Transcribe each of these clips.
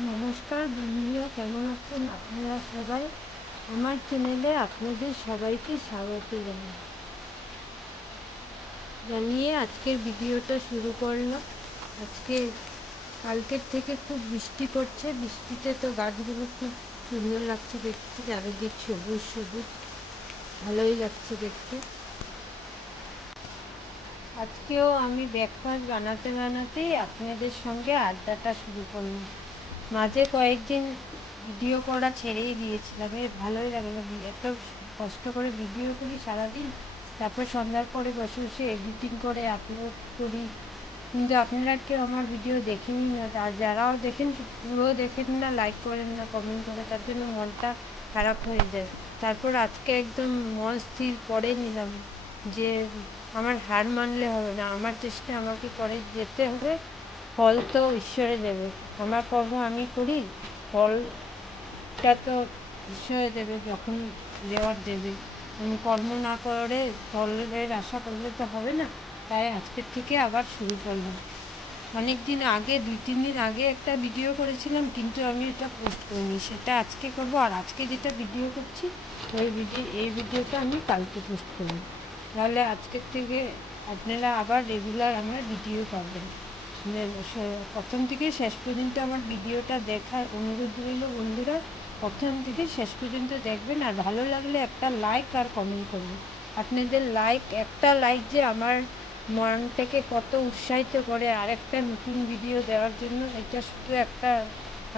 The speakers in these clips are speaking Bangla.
নমস্কার বন্ধুরা কেমন আছেন আপনারা সবাই? আমার চ্যানেলে আপনাদের সবাইকে স্বাগত জানাই। জানিয়ে আজকের ভিডিওটা শুরু করলাম। আজকে কালকের থেকে খুব বৃষ্টি পড়ছে। বৃষ্টিতে তো গাছগুলো খুব সুন্দর লাগছে দেখতে। চারিদিক সবুজ সবুজ। ভালোই লাগছে দেখতে। আজকেও আমি ব্রেকফাস্ট বানাতে বানাতেই আপনাদের সঙ্গে আড্ডাটা শুরু করলাম। মাঝে কয়েকদিন ভিডিও করা ছেড়েই দিয়েছিলাম। বেশ ভালোই লাগল। এত কষ্ট করে ভিডিও করি সারাদিন। তারপর সন্ধ্যার পরে বসে বসে এডিটিং করে আপলোড করি। কিন্তু আপনারা কেউ আমার ভিডিও দেখেনি না। আর যারাও দেখেন, পুরো দেখেন না লাইক করেন না কমেন্ট করে তার জন্য মনটা খারাপ হয়ে যায়। তারপর আজকে একদম মন স্থির করে নিলাম যে আমার হার মানলে হবে না। আমার চেষ্টা আমাকে করে যেতে হবে। ফল তো ঈশ্বরে দেবে। আমার কর্ম আমি করি, ফলটা তো ঈশ্বরে দেবে, যখন দেওয়ার দেবে। আমি কর্ম না করে ফলের আশা করলে তো হবে না। তাই আজকের থেকে আবার শুরু করলাম। অনেক দিন আগে, দুই, তিন দিন আগে একটা ভিডিও করেছিলাম, কিন্তু আমি এটা পোস্ট করিনি। সেটা আজকে করব, আর আজকে যেটা ভিডিও করছি, ওই ভিডিও এই ভিডিওটা আমি কালকে পোস্ট করব। তাহলে আজকের থেকে আপনারা আবার রেগুলার আমার ভিডিও পাবেন। প্রথম থেকে শেষ পর্যন্ত আমার ভিডিওটা দেখার অনুরোধ রইল বন্ধুরা। প্রথম থেকে শেষ পর্যন্ত দেখবেন আর ভালো লাগলে একটা লাইক আর কমেন্ট করবেন। আপনাদের লাইক একটা লাইক যে আমার মন থেকে কত উৎসাহিত করে আরেকটা নতুন ভিডিও দেওয়ার জন্য, এটা শুধু একটা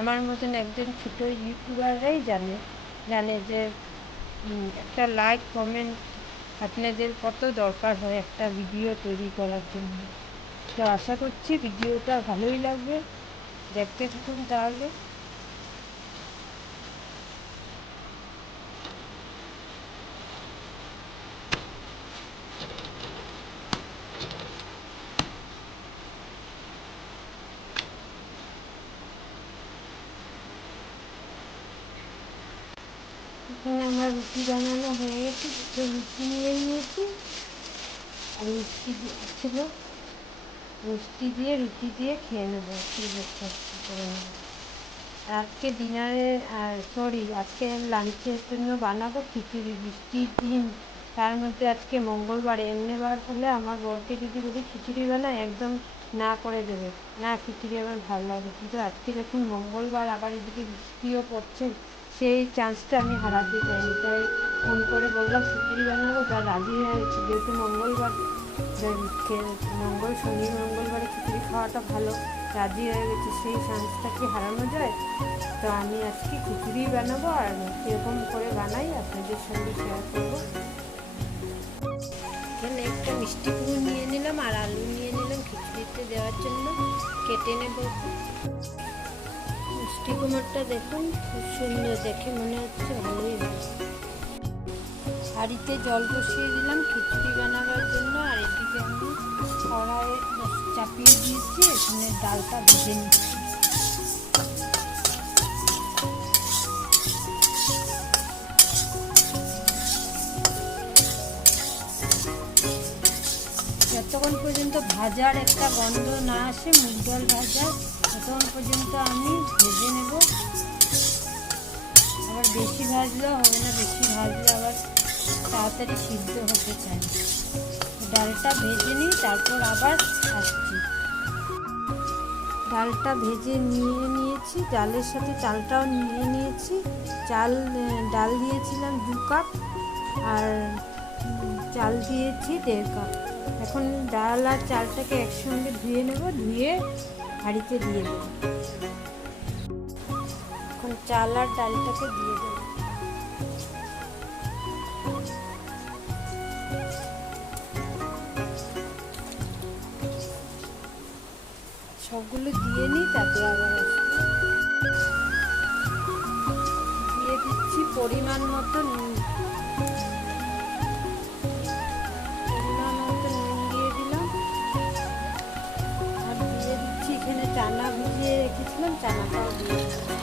আমার মতন একজন ছোটো ইউটিউবাররাই জানে জানে যে একটা লাইক কমেন্ট আপনাদের কত দরকার হয় একটা ভিডিও তৈরি করার জন্য। তো আশা করছি ভিডিওটা ভালোই লাগবে। দেখতে থাকুন তাহলে। আমার রুটি বানানো হয়ে গেছে। রুটি নিয়ে নিয়েছি। আর মিষ্টি ছিল মিষ্টি দিয়ে, রুটি দিয়ে খেয়ে নেব। করে নেব আজকে ডিনারে সরি আজকে লাঞ্চের জন্য বানাবো খিচুড়ি বৃষ্টির দিন তার মধ্যে আজকে মঙ্গলবার, এমনিবার হলে আমার বরকে যদি বলি খিচুড়ি বানায়, একদম না করে দেবে। না, খিচুড়ি আমার ভালো লাগে। কিন্তু আজকে যখন মঙ্গলবার আবার এদিকে বৃষ্টিও পড়ছে, সেই চান্সটা আমি হারাতে চাইনি। তাই ফোন করে বললাম খিচুড়ি বানাবো তার রাজি হয়েছে যেহেতু মঙ্গলবার মঙ্গল শনি, মঙ্গলবারে খিচুড়ি খাওয়াটা ভালো। রাজি হয়ে গেছে, সেই চান্সটা কি হারানো যায়? তো আমি আজকে খিচুড়ি বানাবো আর কীরকম করে বানাই, আপনাদের সঙ্গে শেয়ার করব। এখানে একটা মিষ্টি কুমড়ো নিয়ে নিলাম আর আলু নিয়ে নিলাম খিচুড়িতে দেওয়ার জন্য। কেটে নেব। মিষ্টি কুমড়টা দেখুন, খুব সুন্দর দেখে মনে হচ্ছে, ভালোই হাঁড়িতে জল বসিয়ে দিলাম, খিচুড়ি বানাবার জন্য। আর এদিকে আমি কড়াইয়ে চাপিয়ে দিয়েছি, এখানে ডালটা ভেজে নিচ্ছি। যতক্ষণ পর্যন্ত ভাজার একটা গন্ধ না আসে, মুগ ডাল ভাজা, ততক্ষণ পর্যন্ত আমি ভেজে নেব। আবার বেশি ভাজলেও হবে না, বেশি ভাজলে আবার তাড়াতাড়ি সিদ্ধ হতে চাই। ডালটা ভেজে নিই তারপর আবার আসছি ডালটা ভেজে নিয়ে নিয়েছি। ডালের সাথে চালটাও নিয়ে নিয়েছি। চাল ডাল দিয়েছিলাম দু কাপ আর চাল দিয়েছি দেড় কাপ। এখন ডাল আর চালটাকে একসঙ্গে ধুয়ে নেব, ধুয়ে হাঁড়িতে দিয়ে দেবো। এখন চাল আর ডালটাকে দিয়ে দেবো। তারপরে দিয়ে দিচ্ছি পরিমাণ মতো নুন। পরিমাণ মতো নুন দিয়ে দিলাম। আর দিয়ে দিচ্ছি এখানে চানা ভিজিয়ে রেখেছিলাম, চানাটাও দিয়ে দিলাম।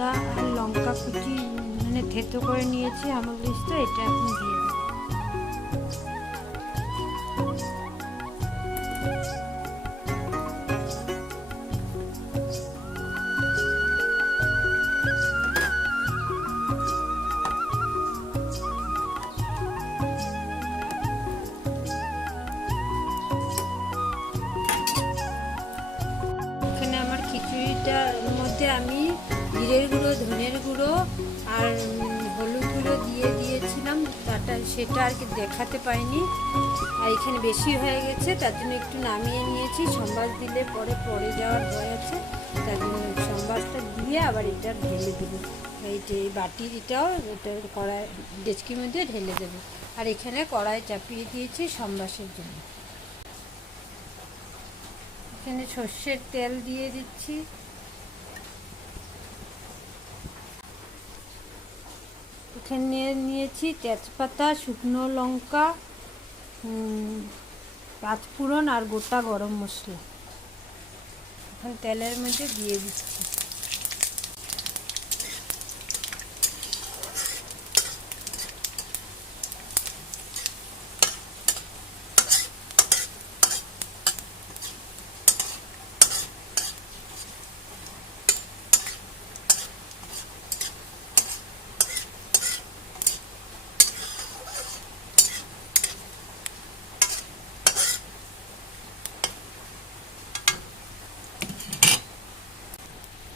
আদা আর লঙ্কা কুচি মানে থেতো করে নিয়েছি আমল লিস্ট এটা এখন দিয়ে আর হলুদ দিয়ে দিয়েছিলাম তাটা সেটা আর কি দেখাতে পাইনি। আর এখানে বেশি হয়ে গেছে, তার জন্য একটু নামিয়ে নিয়েছি। সম্বাস দিলে পরে পড়ে যাওয়ার ভয় আছে, তার জন্য সম্বাসটা দিয়ে আবার এটা ঢেলে দেবো। এইটা এই বাটির এটাও, এটা কড়াই ডেচকির মধ্যে ঢেলে দেবো। আর এখানে কড়াই চাপিয়ে দিয়েছি সম্বাসের জন্য। এখানে সর্ষের তেল দিয়ে দিচ্ছি। এখানে নিয়ে নিয়েছি তেজপাতা, শুকনো লঙ্কা পাঁচফোড়ন আর গোটা গরম মশলা। এখন তেলের মধ্যে দিয়ে দিচ্ছি।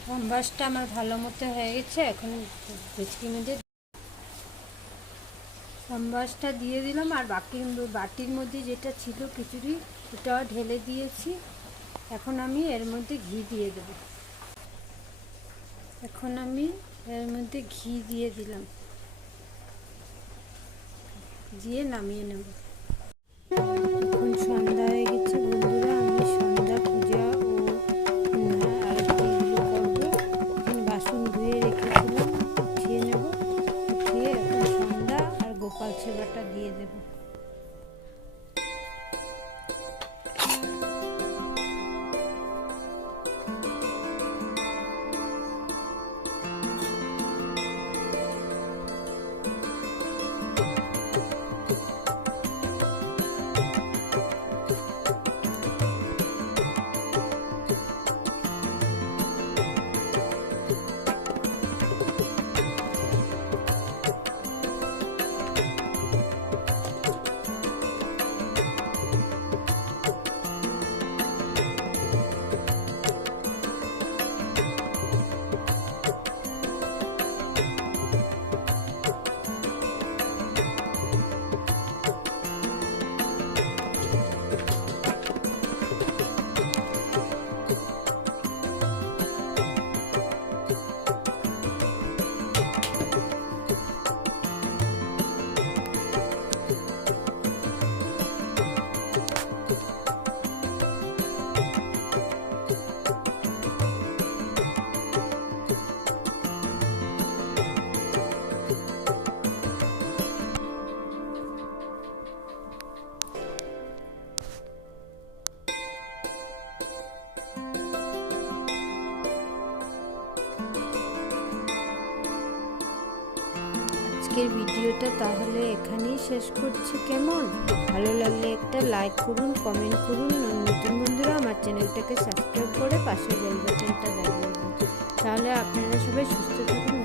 সম্বাসটা আমার ভালো মতো হয়ে গেছে, এখন ভেচকির মধ্যে সম্বাসটা দিয়ে দিলাম, আর বাকি বাটির মধ্যে যেটা ছিল খিচুড়ি, ওটাও ঢেলে দিয়েছি। এখন আমি এর মধ্যে ঘি দিয়ে দেব। এখন আমি এর মধ্যে ঘি দিয়ে দিলাম। দিয়ে নামিয়ে নেব। সেবাটা দিয়ে দেব আজকের ভিডিওটা তাহলে এখানেই শেষ করছি। কেমন? ভালো লাগলে একটা লাইক করুন কমেন্ট করুন নতুন বন্ধুরা আমার চ্যানেলটাকে সাবস্ক্রাইব করে পাশে বেল বাটনটা তাহলে আপনারা সবাই সুস্থ থাকুন